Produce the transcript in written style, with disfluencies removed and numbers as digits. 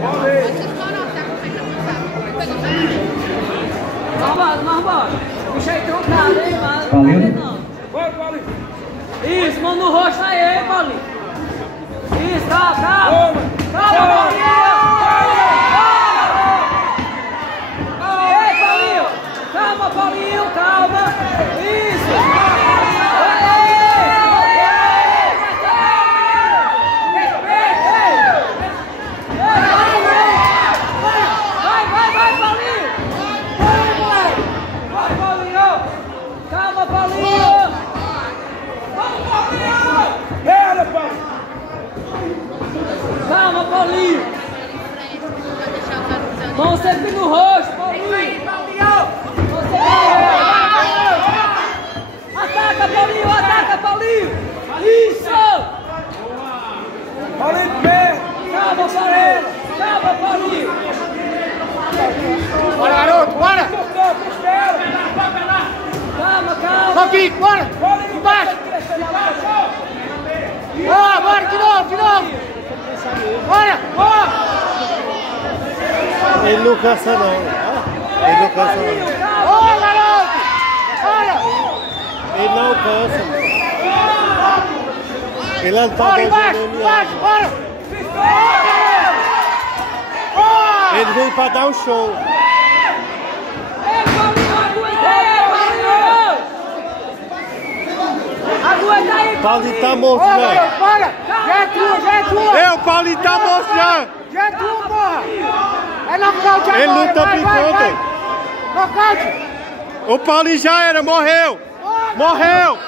Vamos. Bicho aí trocado, hein, mano? Paulinho? Bora, Paulinho. Isso, mano no rosto aí, Paulinho. Isso, calma, Paulinho. Ei, Paulinho. Calma. Isso. Calma, Paulinho! Mão sempre no rosto, Paulinho! Ataca, Paulinho! Isso! Paulinho, pé! Calma, Paulinho! Bora, garoto, bora! Calma! Toquinho, bora! Embaixo! Bora, de novo! Bora! Ele não cansa não. Ô, garoto! Bora! Ele não cansa. Ele não tá Bora, embaixo! Bora! Ele veio pra dar um show. Aguenta aí, Paulinho tá morto Ô, já. garoto, bora! Já é tua! O Paulinho tá morto já. Já é tua, porra! É nocaute agora! Ele não tá brincando. Nocaute! O Paulinho já era, morreu! Morreu!